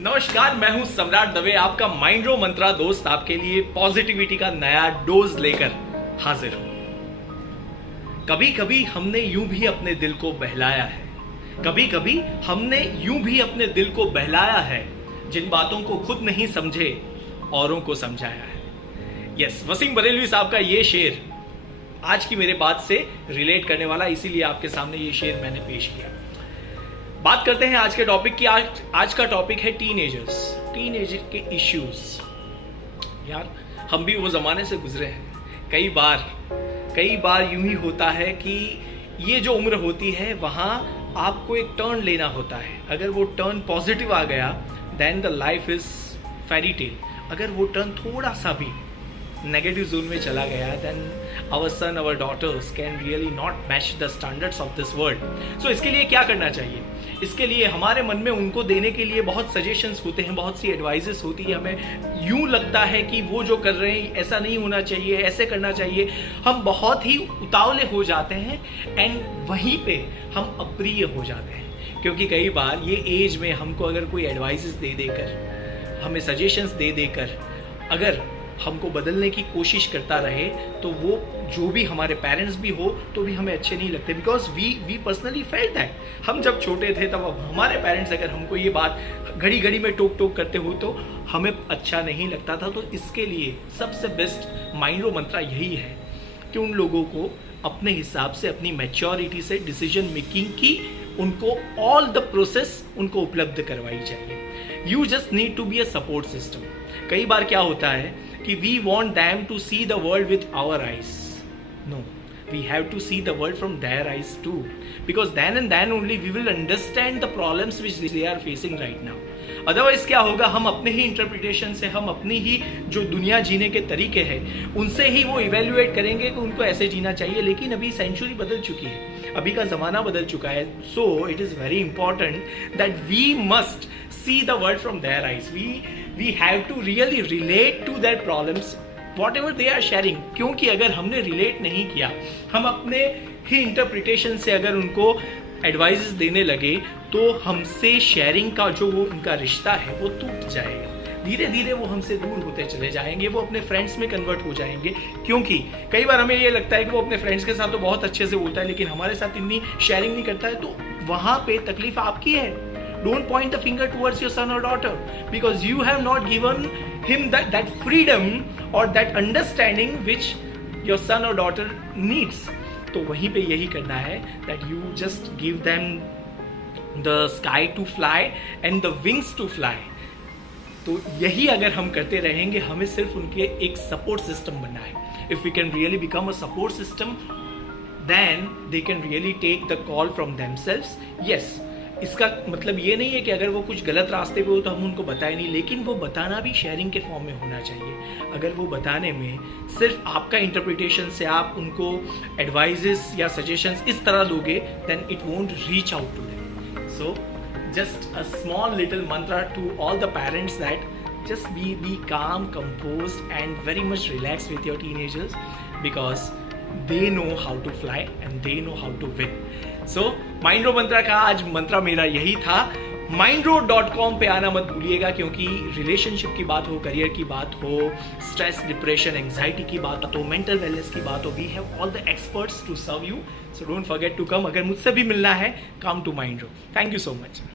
नमस्कार, मैं हूं सम्राट दवे, आपका माइंड्रो मंत्रा दोस्त आपके लिए पॉजिटिविटी का नया डोज लेकर हाजिर हूं। कभी कभी हमने यूं भी अपने दिल को बहलाया है, कभी कभी हमने यूं भी अपने दिल को बहलाया है, जिन बातों को खुद नहीं समझे औरों को समझाया है। यस, वसीम बरेलवी साहब का ये शेर आज की मेरे बात से रिलेट करने वाला, इसीलिए आपके सामने ये शेर मैंने पेश किया। बात करते हैं आज के टॉपिक की। आज का टॉपिक है टीनेजर के इश्यूज। यार, हम भी वो जमाने से गुजरे हैं। कई बार यूं ही होता है कि ये जो उम्र होती है वहां आपको एक टर्न लेना होता है। अगर वो टर्न पॉजिटिव आ गया then the life is fairy tale. अगर वो टर्न थोड़ा सा भी नेगेटिव जोन में चला गया then our son, our daughters can really not match the standards of this world. So इसके लिए क्या करना चाहिए? इसके लिए हमारे मन में उनको देने के लिए बहुत सजेशंस होते हैं, बहुत सी एडवाइजेस होती है। हमें यूं लगता है कि वो जो कर रहे हैं ऐसा नहीं होना चाहिए, ऐसे करना चाहिए। हम बहुत ही उतावले हो जाते हैं एंड वहीं पे हम अप्रिय हो जाते हैं, क्योंकि कई बार ये एज में हमको अगर कोई एडवाइजेस दे देकर, हमें सजेशंस दे देकर अगर हमको बदलने की कोशिश करता रहे तो वो जो भी हमारे पेरेंट्स भी हो तो भी हमें अच्छे नहीं लगते। Because we personally felt that. हम जब छोटे थे तब हमारे पेरेंट्स अगर हमको ये बात घड़ी घड़ी में टोक टोक करते हो तो हमें अच्छा नहीं लगता था। तो इसके लिए सबसे बेस्ट माइंड्रो मंत्रा यही है कि उन लोगों को अपने हिसाब से, अपनी मैच्योरिटी से डिसीजन मेकिंग की उनको ऑल द प्रोसेस उनको उपलब्ध करवाई चाहिए। You just need to be a support system. कई बार क्या होता है कि we want them to see the world with our eyes. No, we have to see the world from their eyes too, because then and then only we will understand the problems which they are facing right now. Otherwise क्या होगा, हम अपने ही interpretation से, हम अपनी ही जो दुनिया जीने के तरीके हैं उनसे ही वो इवेल्युएट करेंगे कि उनको ऐसे जीना चाहिए। लेकिन अभी सेंचुरी बदल चुकी है, अभी का जमाना बदल चुका है। So it is very important that we must see the world from their eyes. We have to really relate to their problems, whatever they are sharing. क्योंकि अगर हमने रिलेट नहीं किया, हम अपने ही इंटरप्रिटेशन से अगर उनको एडवाइजेस देने लगे तो हमसे शेयरिंग का जो वो उनका रिश्ता है वो टूट जाएगा। धीरे धीरे वो हमसे दूर होते चले जाएंगे, वो अपने फ्रेंड्स में कन्वर्ट हो जाएंगे। क्योंकि कई बार हमें ये लगता है कि वो अपने फ्रेंड्स के साथ तो बहुत अच्छे से बोलता है लेकिन हमारे साथ इतनी शेयरिंग नहीं करता है। तो वहां पे तकलीफ आपकी है। Don't point the finger towards your son or daughter, because you have not given him that freedom or that understanding which your son or daughter needs. तो वहीं पे यही करना है that you just give them the sky to fly and the wings to fly. तो यही अगर हम करते रहेंगे, हमें सिर्फ उनके एक सपोर्ट सिस्टम बनना है। If we can really become a support system, then they can really take the call from themselves. Yes, इसका मतलब ये नहीं है कि अगर वो कुछ गलत रास्ते पे हो तो हम उनको बताएं नहीं, लेकिन वो बताना भी शेयरिंग के फॉर्म में होना चाहिए। अगर वो बताने में सिर्फ आपका इंटरप्रिटेशन से आप उनको एडवाइजेस या सजेशंस इस तरह दोगे then it won't reach out to them. So just a small little mantra to all the parents that just be calm, composed and very much relaxed with your teenagers, because they know how to fly and they know how to win. So माइंड्रो मंत्रा का आज मंत्रा मेरा यही था। mindro.com पे आना मत भूलिएगा, क्योंकि रिलेशनशिप की बात हो, करियर की बात हो, स्ट्रेस, डिप्रेशन, एंजाइटी की बात हो, मेंटल वेलनेस की बात हो, we have all the experts to serve you. So don't forget to come. अगर मुझसे भी मिलना है, come to Mindro. Thank you so much.